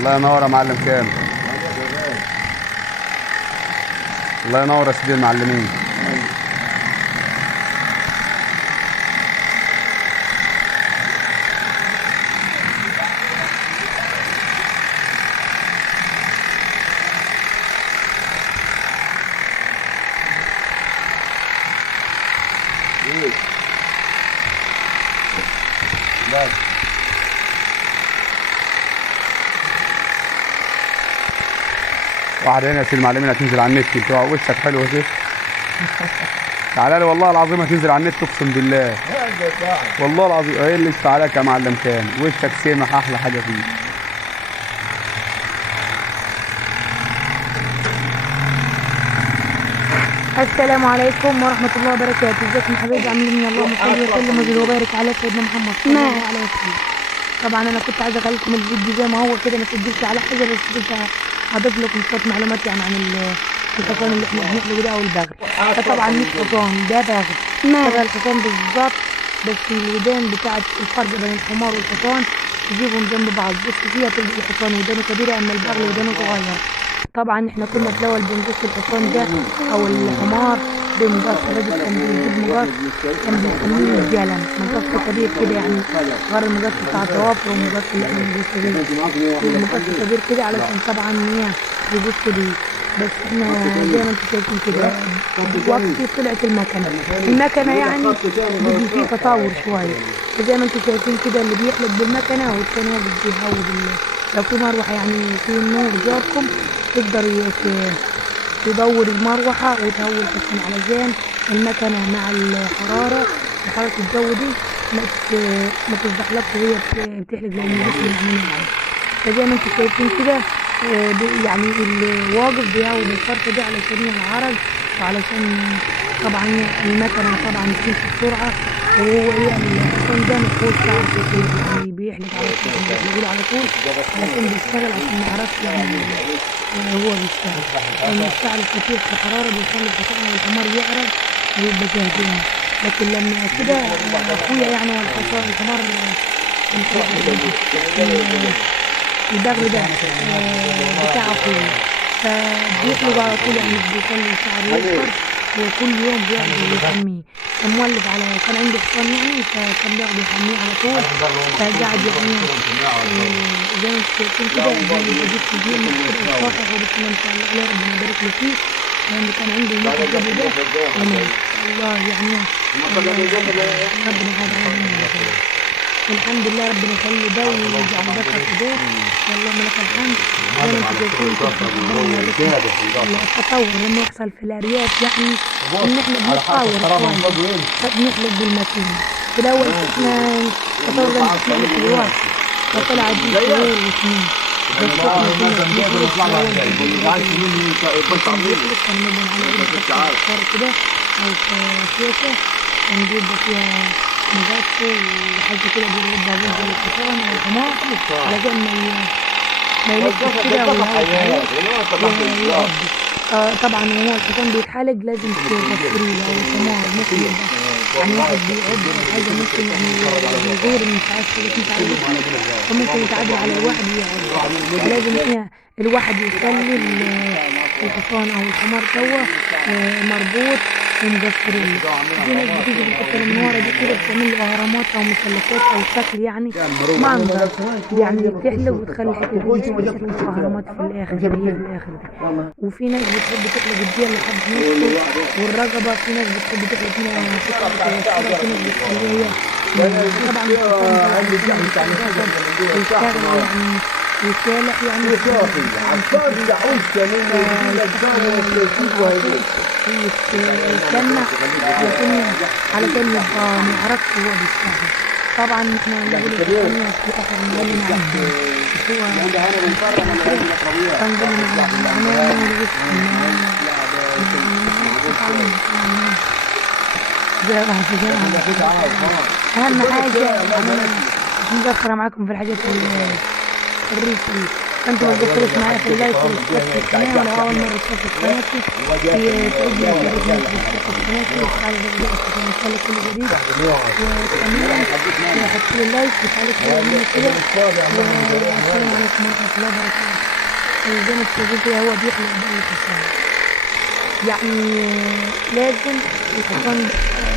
الله ينور يا معلم كامل. الله ينور يا سيدي المعلمين. واحد هنا يا سيدي المعلمين هتنزل على النت، انت وشك حلو كده. تعالى لي والله العظيم هتنزل على النت اقسم بالله. والله العظيم ايه اللي انت عليك يا معلم كامل، وشك سمح احلى حاجه فيه. السلام عليكم ورحمة الله وبركاته. ازيكم حبايبي عاملين ايه؟ اللهم صل وسلم وزد وبارك على سيدنا محمد صلى الله عليه وسلم. طبعا انا كنت عايزه اخلي لكم الفيديو زي ما هو كده، ما تسجلش على حاجه، بس كنت هضيف لكم شويه معلومات يعني عن الحصان اللي احنا بنحلبه ده او البغل. فطبعا مش حصان، ده بغل شبه الحصان بالظبط، بس الودان بتاعت الفرق بين الحمار والحصان تجيبهم جنب بعض. بص فيها تلقى الحصان ودانه كبيره اما البغل ودانه صغيره. طبعا احنا كنا في الاول بنقص الحصان ده او الحمار بمقص. الراجل كان بيجيب مقص كان بيسميه الجلم، مقص كبير كده يعني، غير المقص بتاع الضوافر والمقص اللي احنا بنقص بيه، مقص كبير كده علشان طبعا ايه يقص بيه. بس احنا زي ما انتم شايفين كده دلوقتي طلعت المكنه يعني بيجي فيه تطور شويه. فزي ما انتم شايفين كده اللي بيحلق بالمكنه والتاني واقف بيهود لو في مروحه يعني في النور جاركم تقدر تدور المروحة وتهوي الحصان علشان المكنة مع الحرارة وحرارة الجو دي ما تزحلقش وهي بتحلق زي ما الجسم يعملها يعني. فزي ما انتم شايفين كده يعني الواقف بيهوي بالفرشة دي علشان العرج وعلشان طبعا المكنة طبعا بتمشي بسرعة. وهو ايه الحصان ده مفهوش شعر كتير يعني بيحلق على طول، بيحلقوله على طول علشان بيشتغل عشان ما يعرفش يعني هو بيشتغل. لأن الشعر الكتير في الحرارة بيخلي الحصان والحمار يعرج ويبقى جاهزين. لكن لما كده أخويا يعني الحمار البغل ده بتاع أخويا فبيخلق على طول يعني بيخلي شعره يصفر. هو كل يوم بياخده ويحميه، كان مولف على كان عنده حصان يعني فكان بياخده يحميه على طول فقاعد يحميه. زي ما انتم شايفين كده بيبقى جسمه بيلمع كده وصافح وبسم الله ما شاء الله عليه ربنا يبارك له فيه. يعني كان عنده الموقف قبل ده ومات الله يعني ربنا يحفظ عليه. الحمد لله ربنا يخلي ده ويجعل بركة في ده اللهم لك الحمد. زي ما انتم شايفين التطور لما يحصل في الأرياف يعني إن احنا بنتطور شوية فبنخلق بالماكينة. في الأول احنا التطور ده مش بنعمل دلوقتي فطلع دي شهور وسنين. بس احنا كنا بنخلق في الأول كان مدن على عيد كده أو في شيشة كان بيبقى فيها مجات وحاجة كده بيربى بيها الحصان أو الحمار علشان ما يلفش كده ويقضي. طبعا هو الحصان بيتحلق لازم تغفري له أو الحمار ممكن يبقى يعني واحد بيعض أو حاجة ممكن يعني بيغير من ساعات حاجات مش عاجبته فممكن يتعدل على الواحد ويعض. فلازم ايه الواحد يخلي الحصان أو الحمار توا مربوط ومقفرين. في ناس بتيجي بالحته اللي من ورا دي كده بتعمل له اهرامات او مثلثات او شكل يعني منظر يعني تحلق وتخلي الحته دي تبقى شكل اهرامات في الاخر اللي هي في الاخر دي. وفي ناس بتحب تحلق الديل لحد نصه والرقبه، في ناس بتحب تحلق منها حته متوسطه، في ناس بتخليها طبعا يشتغل يعني يصالح يعني يستنى علشان يبقى ما يعرفش هو بيشتغل. طبعا احنا بنقول الحصانية في اخر نقول لنا عبد بس هو فنقول لنا عبد معناه انه اهم حاجة مقصرة معاكم في الحاجات الريف دي. انتوا ما تبطلوش معايا في اللايك والاشتراك في القناه، ولو اول مره تشوفوا قناتي تعجبني الاشتراك في قناتي وتفعلوا زر الجرس عشان يوصلك كل جديد، وكمان حط لي لايك وتعالوا كده مني كده. والسلام عليكم ورحمه الله وبركاته. زي ما تشوفوا كده هو بيحلق بقى الحصان، يعني لازم الحصان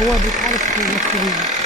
هو بيتعرف في الوصولية.